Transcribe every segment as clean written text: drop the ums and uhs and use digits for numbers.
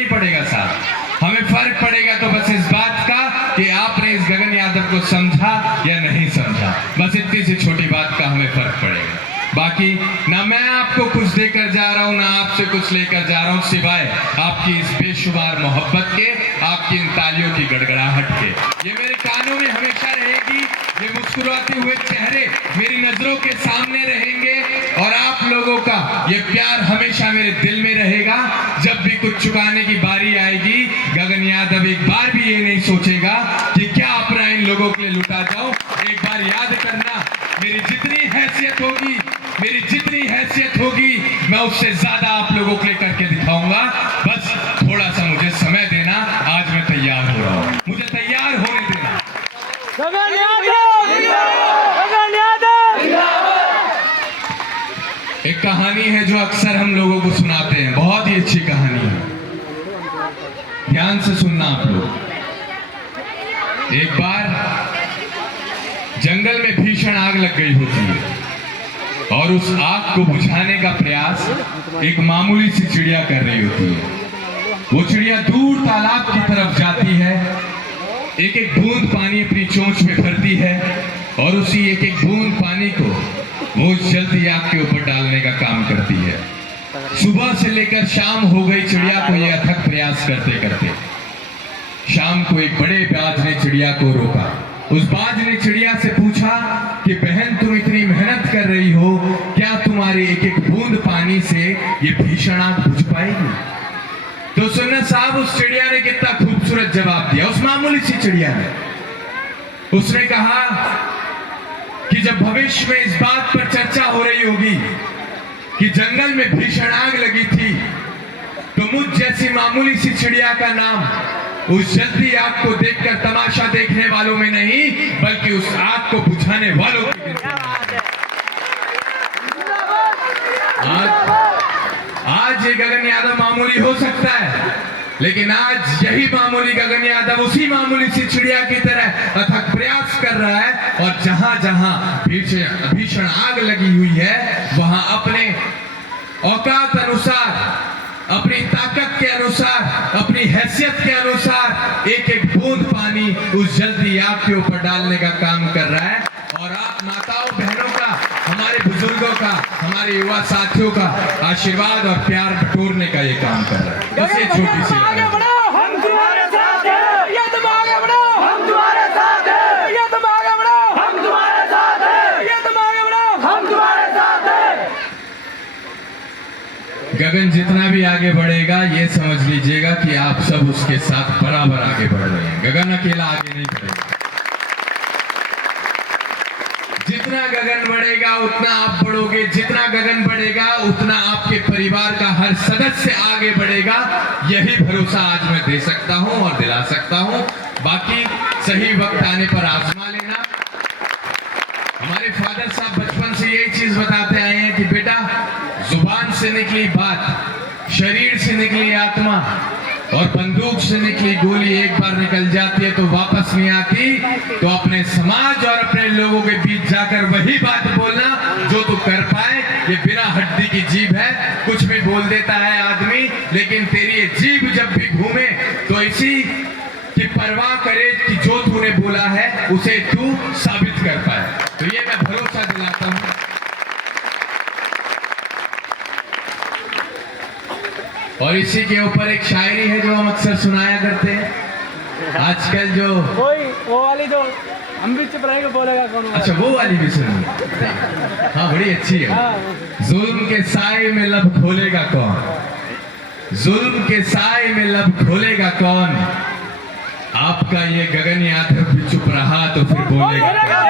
नहीं पड़ेगा साहब, हमें फर्क पड़ेगा तो बस इस बात का कि आपने इस गगन यादव को समझा या नहीं समझा, बस इतनी सी छोटी बात का हमें फर्क पड़ेगा। बाकी ना मैं आपको कुछ देकर जा रहा हूं, ना आपसे कुछ लेकर जा रहा हूं, सिवाय आपकी इस बेशुमार मोहब्बत के, आपकी इन तालियों की गड़गड़ाहट के। ये मेरे कानों में हमेशा रहेगी, ये मुस्कुराते हुए चेहरे मेरी नजरों के सामने रहेंगे, और आप लोगों का ये प्यार हमेशा मेरे दिल में रहेगा। जब भी कुछ चुकाने की बारी आएगी, गगन यादव एक बार भी ये नहीं सोचेगा कि क्या अपना इन लोगों के लिए लुटा जाऊं। एक बार याद करना, मेरी जितनी हैसियत होगी, मेरी जितनी हैसियत होगी, मैं उससे ज्यादा आप लोगों के लिए करके दिखाऊंगा। बस थोड़ा सा मुझे समय देना, आज मैं तैयार हो रहा हूं, मुझे तैयार होने देना। गगन यादव, गगन यादव। एक कहानी है जो अक्सर हम लोगों को सुनाते हैं, बहुत ही अच्छी कहानी है, ध्यान से सुनना आप लोग। एक बार जंगल में भीषण आग लग गई होती है, और उस आग को बुझाने का प्रयास एक मामूली सी चिड़िया कर रही होती है। वो चिड़िया दूर तालाब की तरफ जाती है, एक एक बूंद पानी अपनी चोंच में भरती है, और उसी एक एक बूंद पानी को वो जलती आग के ऊपर डालने का काम करती है। सुबह से लेकर शाम हो गई चिड़िया को ये अथक प्रयास करते करते। शाम को एक बड़े बाज ने चिड़िया को रोका। उस बाज ने चिड़िया से पूछा कि बहन, तुम इतनी मेहनत कर रही हो, क्या तुम्हारी एक एक बूंद पानी से ये भीषण आग बुझ पाएगी? तो सुनना साहब, उस चिड़िया ने कितना खूबसूरत जवाब दिया, उस मामूली सी चिड़िया ने। उसने कहा कि जब भविष्य में इस बात पर चर्चा हो रही होगी कि जंगल में भीषण आग लगी थी, तो मुझ जैसी मामूली सी चिड़िया का नाम उस जलती आग को देखकर तमाशा देखने वालों में नहीं, बल्कि उस आग को बुझाने वालों की गिनती में। आज ये गगन यादव मामूली हो सकता है, लेकिन आज यही मामूली गगन यादव उसी मामूली सी चिड़िया की तरह अथक प्रयास कर रहा है, और जहां जहां भीषण आग लगी हुई है, वहां अपने औकात अनुसार, अपनी ताकत के अनुसार, अपनी हैसियत के अनुसार एक एक बूंद पानी उस जलती आग के ऊपर डालने का काम कर रहा है। और आप माताओं बहनों का, हमारे बुजुर्गों का, हमारे युवा साथियों का आशीर्वाद और प्यार बटोरने का ये काम कर रहा है। बस ये छोटी सी आगे बढ़ो, हम तुम्हारे साथ हैं। ये तुम आगे बढ़ो, हम तुम्हारे साथ हैं। ये तुम आगे बढ़ो, हम तुम्हारे साथ हैं। ये तुम आगे बढ़ो, हम तुम्हारे साथ हैं। गगन जितना भी आगे बढ़ेगा, ये समझ लीजिएगा कि आप सब उसके साथ बराबर आगे बढ़ रहे हैं। गगन अकेला आगे नहीं बढ़ेगा। जितना गगन बढ़ेगा उतना आप बढ़ोगे, जितना गगन बढ़ेगा उतना आपके परिवार का हर सदस्य आगे बढ़ेगा। यही भरोसा आज मैं दे सकता हूं और दिला सकता हूं। बाकी सही वक्त आने पर आजमा लेना। हमारे फादर साहब बचपन से यही चीज बताते आए हैं कि बेटा, जुबान से निकली बात, शरीर से निकली आत्मा और बंदूक से निकली गोली एक बार निकल जाती है तो वापस नहीं आती। तो अपने समाज और अपने लोगों के बीच जाकर वही बात बोलना जो तू कर पाए। ये बिना हड्डी की जीभ है, कुछ भी बोल देता है आदमी, लेकिन तेरी ये जीभ जब भी घूमे तो इसी की परवाह करे कि जो तूने बोला है उसे तू साबित कर पाए। तो ये मैं भरोसा दिलाता हूं। और इसी के ऊपर एक शायरी है जो हम अक्सर सुनाया करते हैं आजकल, जो वो वाली जो हम भी चुप रहेंगे बोलेगा कौन? अच्छा, वो वाली भी सुनी। हाँ, बड़ी अच्छी है। जुल्म के साए में लब खोलेगा कौन, जुल्म के साए में लब खोलेगा कौन, आपका ये गगन यादव भी चुप रहा तो फिर बोलेगा कौन।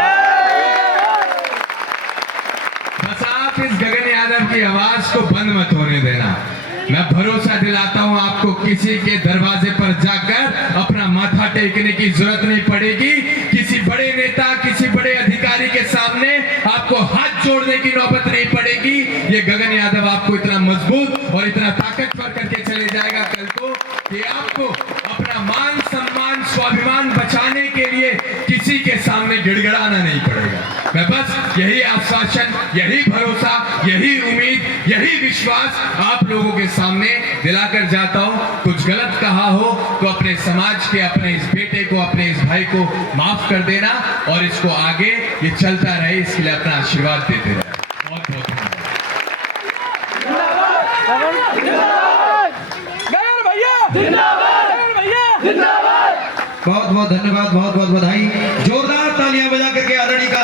बस आप इस गगन यादव की आवाज को बंद मत होने देना। मैं भरोसा दिलाता हूं आपको किसी के दरवाजे पर जाकर अपना माथा टेकने की जरूरत नहीं पड़ेगी। किसी बड़े नेता, किसी बड़े अधिकारी के सामने आपको हाथ जोड़ने की नौबत नहीं पड़ेगी। ये गगन यादव आपको इतना मजबूत और इतना ताकतवर करके चले जाएगा कल को कि आपको अपना मान सम्मान स्वाभिमान बचाने के लिए किसी के सामने गिड़गिड़ाना नहीं पड़ेगा। मैं बस यही आशा आश्वासन, यही भरोसा, यही उम्मीद, यही विश्वास आप लोगों के सामने दिलाकर जाता हूं। कुछ गलत कहा हो तो अपने समाज के, अपने इस बेटे को, अपने इस भाई को माफ कर देना और इसको आगे ये चलता रहे, इसके लिए अपना आशीर्वाद देते रहे। बहुत बहुत गैर भैया जिंदाबाद, गैर भैया जिंदाबाद। बहुत बहुत धन्यवाद, बहुत बहुत बधाई। जोरदार तालियां बजा करके आदरणीय का